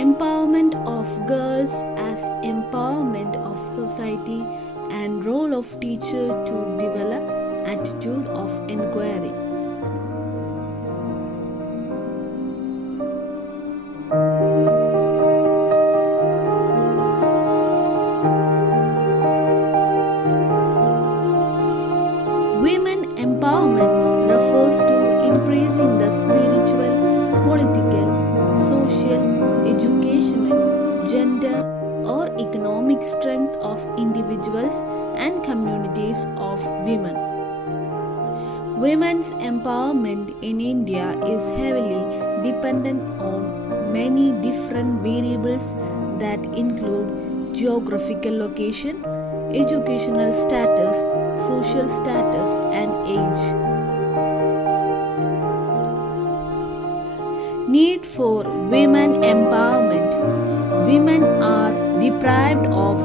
empowerment of girls as empowerment of society, and role of teacher to develop attitude of inquiry. Women empowerment refers to increasing the spiritual, political, social, educational, gender, or economic strength of individuals and communities of women. Women's empowerment in India is heavily dependent on many different variables that include geographical location, educational status, social status, and age. Need for women empowerment. Women are deprived of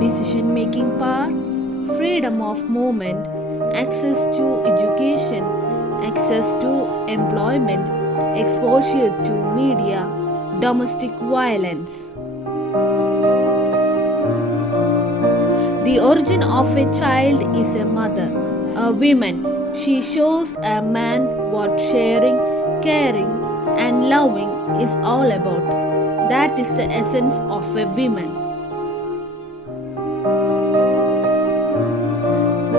decision-making power, freedom of movement, access to education, access to employment, exposure to media, domestic violence. The origin of a child is a mother, a woman. She shows a man what sharing, caring, and loving is all about. That is the essence of a woman.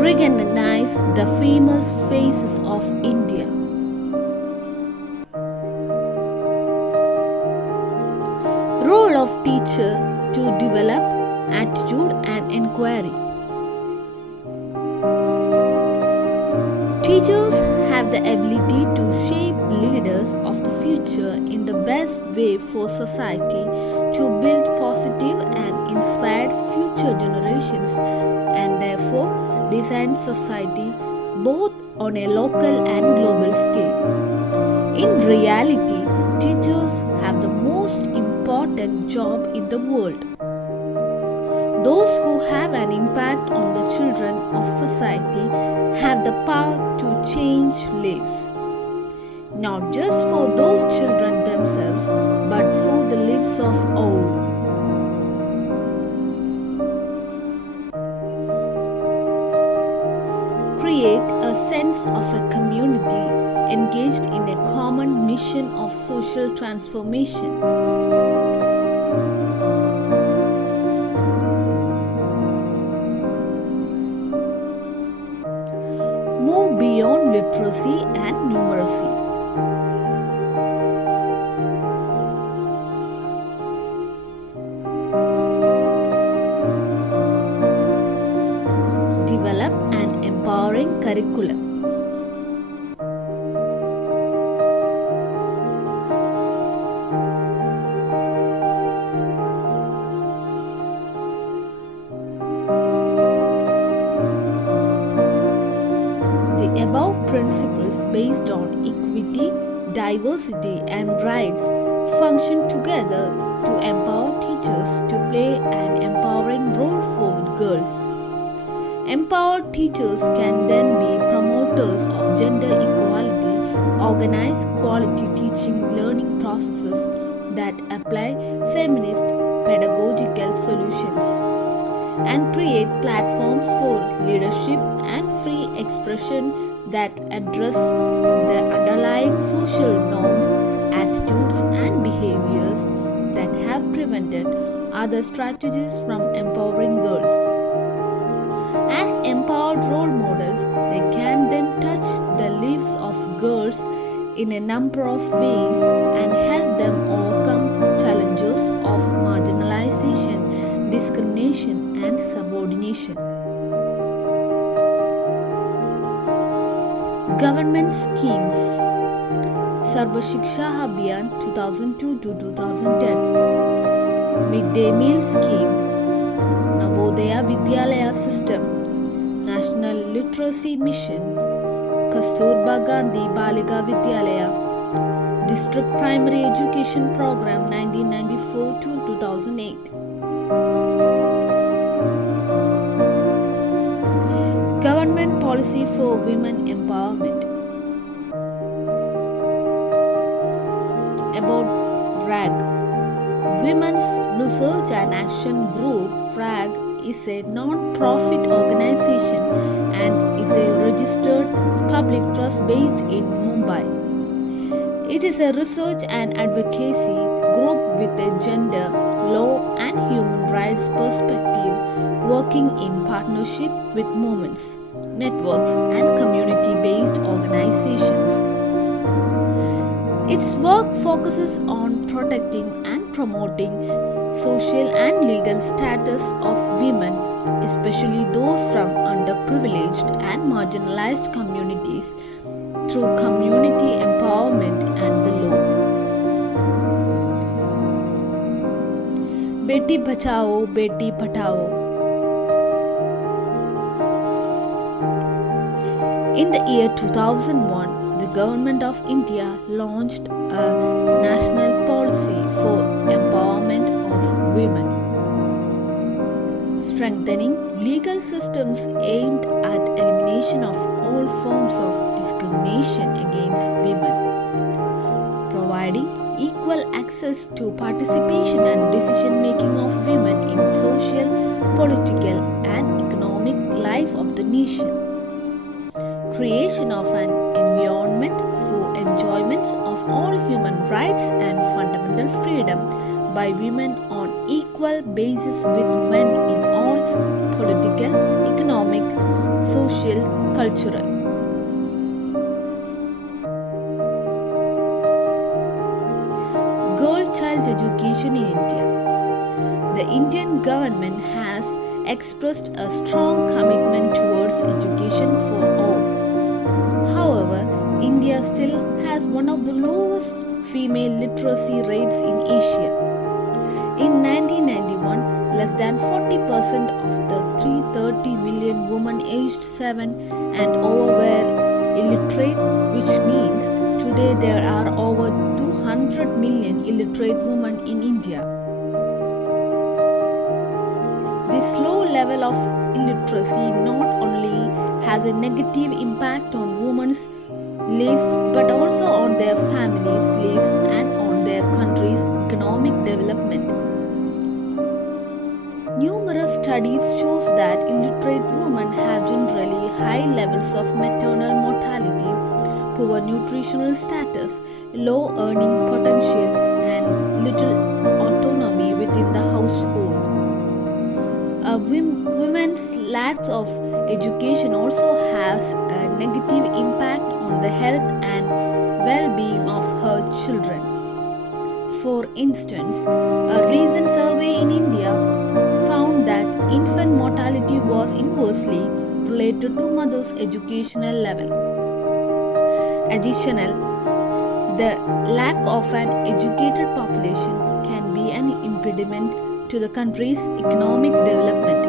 Recognize the famous faces of India. Role of teacher to develop attitude and inquiry. Teachers have the ability to shape leaders of the future in the best way for society to build positive and inspired future generations, and therefore design society both on a local and global scale. In reality, teachers have the most important job in the world. Those who have an impact on the children of society have the power to change lives. Not just for those children themselves, but for the lives of all. Create a sense of a community engaged in a common mission of social transformation. Move beyond literacy and numeracy. Develop an empowering curriculum. The above principles based on equity, diversity, and rights function together to empower teachers to play an empowering role for girls. Empowered teachers can then be promoters of gender equality, organize quality teaching learning processes that apply feminist pedagogical solutions, and create platforms for leadership and free expression that address the underlying social norms, attitudes, and behaviors that have prevented other strategies from empowering girls. As empowered role models, they can then touch the lives of girls in a number of ways and help them overcome challenges of marginalization, discrimination, and subordination. Government schemes. Sarva Shiksha Abhiyan 2002 to 2010. Midday Meal Scheme. Navodaya Vidyalaya System. National Literacy Mission. Kasturba Gandhi Balika Vidyalaya. District Primary Education Program 1994 to 2008. Government policy for women empowerment. About RAG, Women's Research and Action Group WRAG is a non-profit organization and is a registered public trust based in Mumbai. It is a research and advocacy group with a gender, law and human rights perspective, working in partnership with movements, networks and community-based organizations. Its work focuses on protecting and promoting social and legal status of women, especially those from underprivileged and marginalized communities, through community empowerment and the law. Beti Bachao, Beti Padhao. In the year 2001, the Government of India launched a national policy for empowerment of women, strengthening legal systems aimed at elimination of all forms of discrimination against women, providing equal access to participation and decision-making of women in social, political and economic life of the nation, creation of an environment for enjoyment of all human rights and fundamental freedom by women on equal basis with men in all political, economic, social, cultural. Girl child education in India. The Indian government has expressed a strong commitment towards education for all. However, India still has one of the lowest female literacy rates in Asia. In 1991, less than 40% of the 330 million women aged 7 and over were illiterate, which means today there are over 200 million illiterate women in India. This low level of illiteracy not only has a negative impact on women's lives but also on their families' lives and on their country's economic development. Numerous studies show that illiterate women have generally high levels of maternal mortality, poor nutritional status, low earning potential, and little autonomy within the household. Women's lack of education also has a negative impact on the health and well-being of her children. For instance, a recent survey in India found that infant mortality was inversely related to mother's educational level. Additionally, the lack of an educated population can be an impediment to the country's economic development.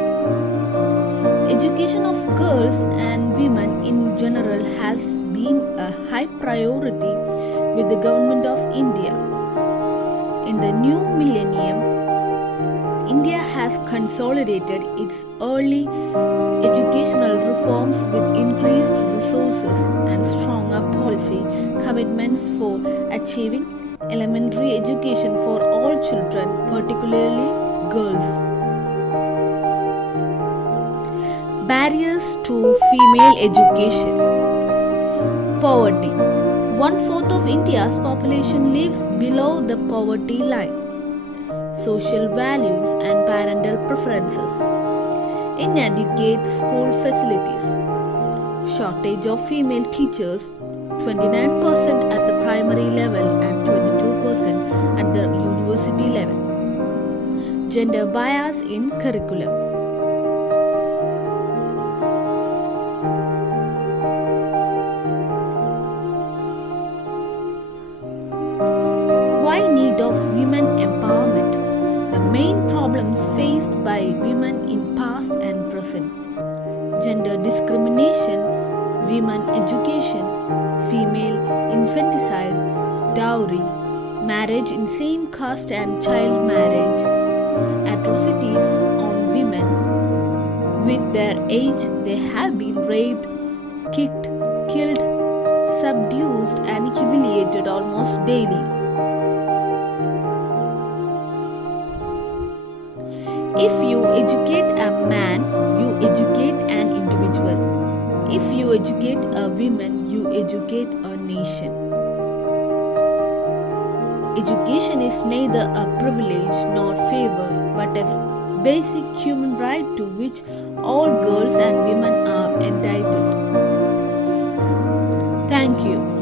Education of girls and women in general has been a high priority with the Government of India. In the new millennium, India has consolidated its early educational reforms with increased resources and stronger policy commitments for achieving elementary education for all children, particularly girls. Barriers to female education. Poverty. 1/4 of India's population lives below the poverty line. Social values and parental preferences. Inadequate school facilities. Shortage of female teachers, 29% at the primary level and 22% at the university level. Gender bias in curriculum. Why need of women empowerment? The main problems faced by women in past and present: gender discrimination, women education, female infanticide, dowry, marriage in same caste and child marriage, atrocities on women. With their age, they have been raped, kicked, killed, subdued and humiliated almost daily. If you educate a man, you educate an individual. If you educate a woman, you educate a nation. Education is neither a privilege nor favor, but a basic human right to which all girls and women are entitled. Thank you.